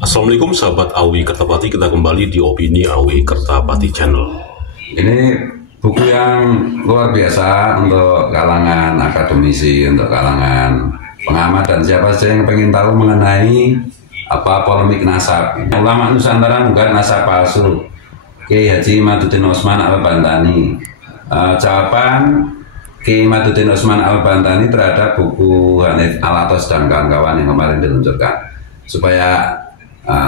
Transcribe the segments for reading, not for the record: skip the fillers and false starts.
Assalamualaikum sahabat Awi Kertapati, kita kembali di Opini Awi Kertapati Channel. Ini buku yang luar biasa untuk kalangan akademisi, untuk kalangan pengamat dan siapa saja yang pengen tahu mengenai polemik nasab. Ulama Nusantara bukan nasab palsu. Kiai Haji Imaduddin Utsman Al-Bantani. Jawaban Kiai Imaduddin Utsman Al-Bantani terhadap buku Hanif Alatos dan kawan-kawan yang kemarin diluncurkan, supaya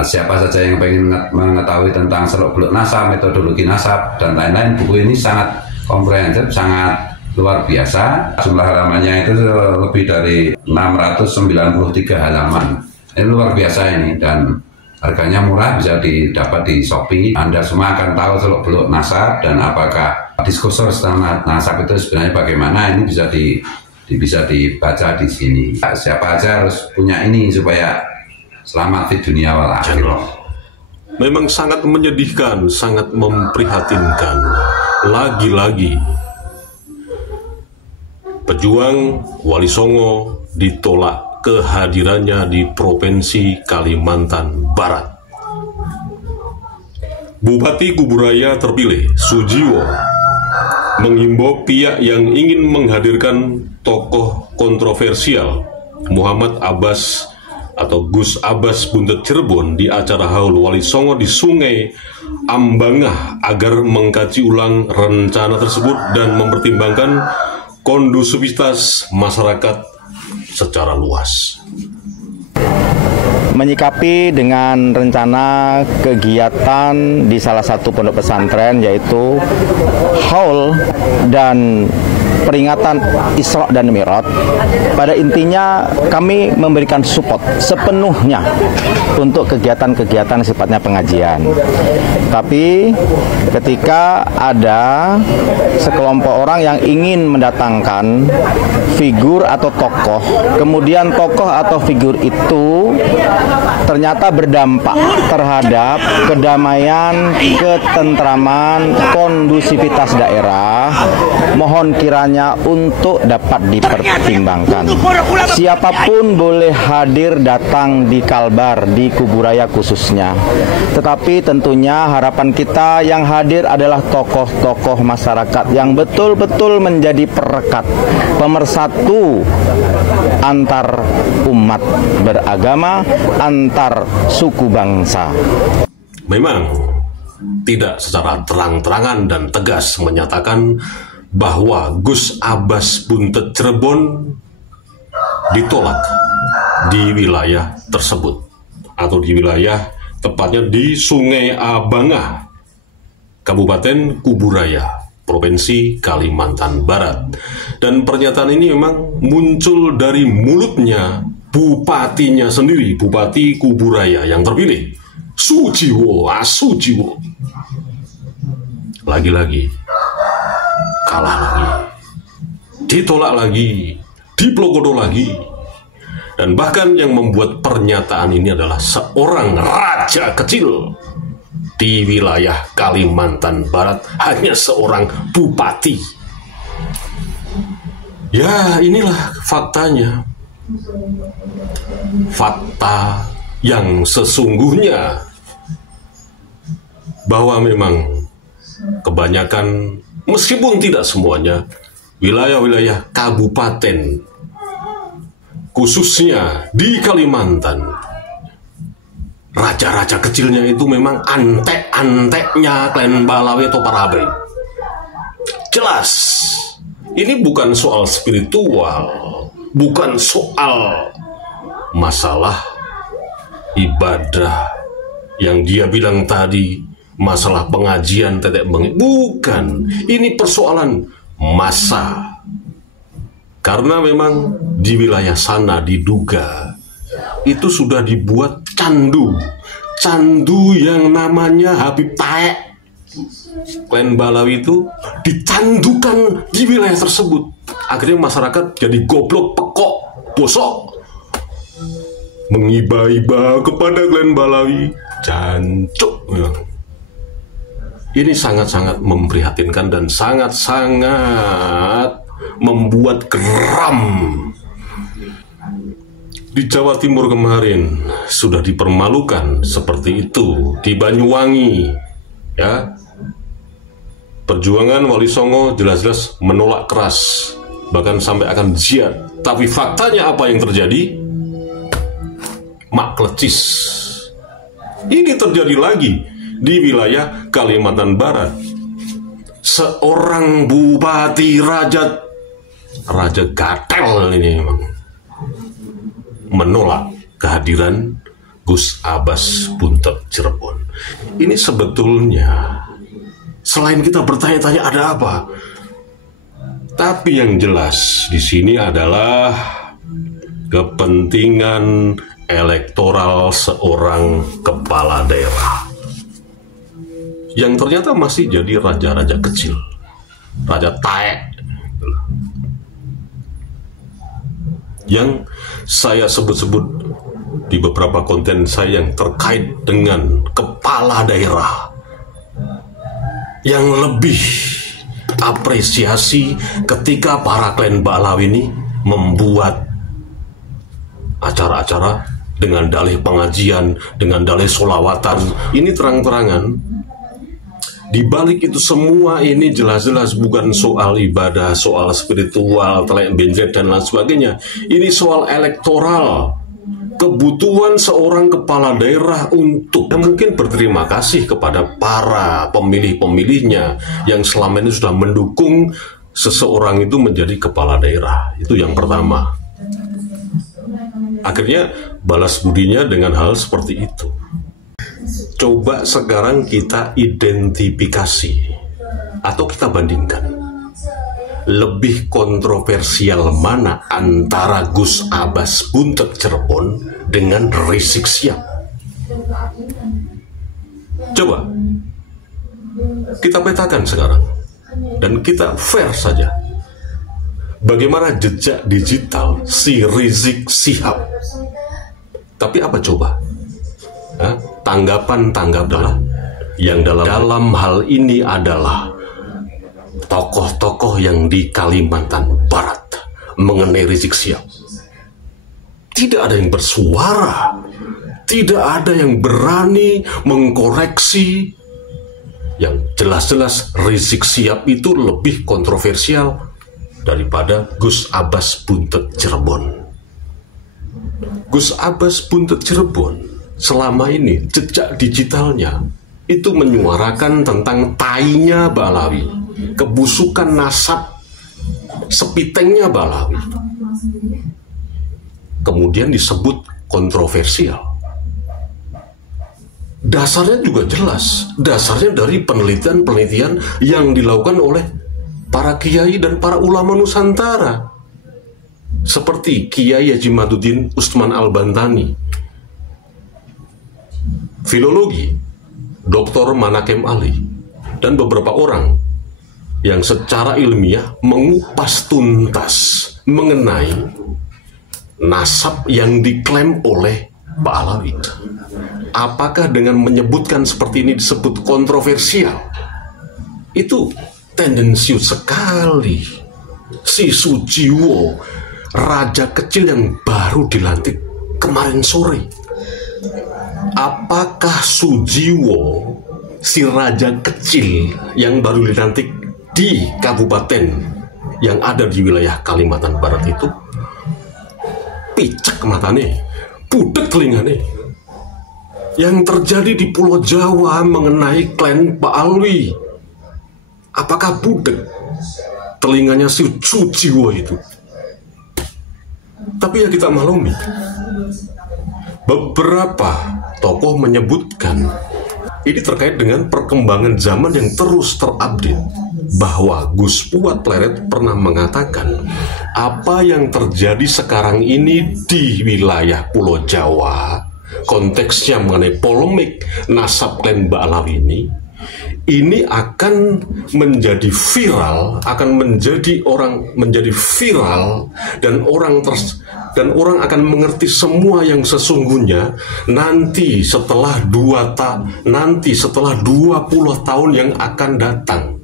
siapa saja yang pengen mengetahui tentang seluk-beluk nasab, metodologi nasab dan lain-lain, buku ini sangat komprehensif, sangat luar biasa. Jumlah halamannya itu lebih dari 693 halaman. Ini luar biasa ini, dan harganya murah, bisa didapat di Shopee. Anda semua akan tahu seluk-beluk nasab dan apakah diskursus tentang nasab itu sebenarnya bagaimana. Ini bisa dibaca di sini. Siapa aja harus punya ini supaya selamat di dunia wal akhirah. Memang sangat menyedihkan, sangat memprihatinkan. Lagi-lagi pejuang Wali Songo ditolak kehadirannya di Provinsi Kalimantan Barat. Bupati Kuburaya terpilih, Sujiwo, mengimbau pihak yang ingin menghadirkan tokoh kontroversial Muhammad Abbas atau Gus Abbas Buntet Cirebon di acara haul Wali Songo di Sungai Ambangah agar mengkaji ulang rencana tersebut dan mempertimbangkan kondusivitas masyarakat secara luas. Menyikapi dengan rencana kegiatan di salah satu pondok pesantren, yaitu haul dan peringatan Isra dan Mi'raj, pada intinya kami memberikan support sepenuhnya untuk kegiatan-kegiatan sifatnya pengajian. Tapi ketika ada sekelompok orang yang ingin mendatangkan figur atau tokoh, kemudian tokoh atau figur itu ternyata berdampak terhadap kedamaian, ketentraman, kondusivitas daerah, mohon kiranya untuk dapat dipertimbangkan. Siapapun boleh hadir datang di Kalbar, di Kuburaya khususnya. Tetapi tentunya harapan kita yang hadir adalah tokoh-tokoh masyarakat yang betul-betul menjadi perekat, pemersatu antar umat beragama, antar suku bangsa. Memang tidak secara terang-terangan dan tegas menyatakan bahwa Gus Abbas Buntet Cirebon ditolak di wilayah tersebut, atau di wilayah tepatnya di Sungai Ambangah, Kabupaten Kuburaya, Provinsi Kalimantan Barat. Dan pernyataan ini memang muncul dari mulutnya bupatinya sendiri, Bupati Kuburaya yang terpilih, Sujiwo. Lagi-lagi kalah lagi, ditolak lagi, diplogodo lagi. Dan bahkan yang membuat pernyataan ini adalah seorang raja kecil di wilayah Kalimantan Barat, hanya seorang bupati. Ya, inilah faktanya. Fakta yang sesungguhnya, bahwa memang kebanyakan, meskipun tidak semuanya, wilayah-wilayah kabupaten, khususnya di Kalimantan, raja-raja kecilnya itu memang antek-anteknya Klen Balawi atau Parabe. Jelas, ini bukan soal spiritual, bukan soal masalah ibadah yang dia bilang tadi, masalah pengajian tetek bengi, bukan. Ini persoalan massa. Karena memang di wilayah sana diduga itu sudah dibuat candu yang namanya Habib Taek. Klen Balawi itu dicandukan di wilayah tersebut. Akhirnya masyarakat jadi goblok, pekok, bosok, mengiba-iba kepada Klen Balawi. Jancuk. Ini sangat-sangat memprihatinkan dan sangat-sangat membuat geram Di Jawa Timur kemarin sudah dipermalukan seperti itu, di Banyuwangi, ya. Perjuangan Wali Songo jelas-jelas menolak keras, bahkan sampai akan jihad. Tapi faktanya apa yang terjadi? Maklecis. Ini terjadi lagi di wilayah Kalimantan Barat. Seorang bupati raja gatel ini memang menolak kehadiran Gus Abbas Buntet Cirebon. Ini sebetulnya selain kita bertanya-tanya ada apa, tapi yang jelas di sini adalah kepentingan elektoral seorang kepala daerah yang ternyata masih jadi raja-raja kecil, raja taek, yang saya sebut-sebut di beberapa konten saya yang terkait dengan kepala daerah yang lebih apresiasi ketika para klan Ba'alawi ini membuat acara-acara dengan dalih pengajian, dengan dalih sholawatan. Ini terang-terangan di balik itu semua ini jelas-jelas bukan soal ibadah, soal spiritual, telek benjret dan lain sebagainya. Ini soal elektoral, kebutuhan seorang kepala daerah untuk mungkin berterima kasih kepada para pemilih-pemilihnya yang selama ini sudah mendukung seseorang itu menjadi kepala daerah. Itu yang pertama. Akhirnya balas budinya dengan hal seperti itu. Coba sekarang kita identifikasi atau kita bandingkan, lebih kontroversial mana antara Gus Abbas Buntet Cirebon dengan Rizik Syihab? Coba kita petakan sekarang dan kita fair saja. Bagaimana jejak digital si Rizik Syihab? Tapi apa coba? Tanggapan adalah yang dalam hal ini adalah tokoh-tokoh yang di Kalimantan Barat mengenai Rizik Syihab. Tidak ada yang bersuara, tidak ada yang berani mengkoreksi. Yang jelas-jelas Rizik Syihab itu lebih kontroversial daripada Gus Abbas Buntet Cirebon. Gus Abbas Buntet Cirebon selama ini jejak digitalnya itu menyuarakan tentang tainya Ba'alawi, kebusukan nasab sepitengnya Ba'alawi. Kemudian disebut kontroversial. Dasarnya juga jelas, dasarnya dari penelitian-penelitian yang dilakukan oleh para kiai dan para ulama Nusantara seperti Kiai Haji Maduddin Usman Al-Bantani, filologi Dr. Manakem Ali, dan beberapa orang yang secara ilmiah mengupas tuntas mengenai nasab yang diklaim oleh Ba'alawi. Apakah dengan menyebutkan seperti ini disebut kontroversial? Itu tendensius sekali. Si Sujiwo, raja kecil yang baru dilantik kemarin sore. Apakah Sujiwo, si raja kecil yang baru dilantik di kabupaten yang ada di wilayah Kalimantan Barat itu, picek matane, budek telingane? Yang terjadi di Pulau Jawa mengenai klan Ba'alawi, apakah budek telinganya si Sujiwo itu? Tapi ya kita maklumi, beberapa tokoh menyebutkan ini terkait dengan perkembangan zaman yang terus terupdate, bahwa Gus Puat Pleret pernah mengatakan apa yang terjadi sekarang ini di wilayah Pulau Jawa, konteksnya mengenai polemik nasab klan Ba'alawi ini akan menjadi viral, akan menjadi viral, dan orang akan mengerti semua yang sesungguhnya nanti setelah 20 tahun yang akan datang.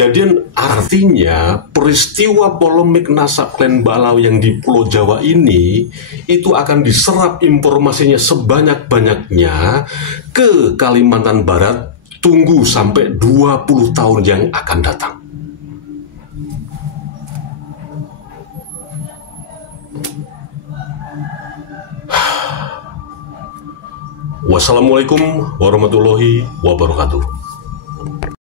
Jadi artinya peristiwa polemik nasab klan Balau yang di Pulau Jawa ini itu akan diserap informasinya sebanyak-banyaknya ke Kalimantan Barat. Tunggu sampai 20 tahun yang akan datang. Wassalamualaikum warahmatullahi wabarakatuh.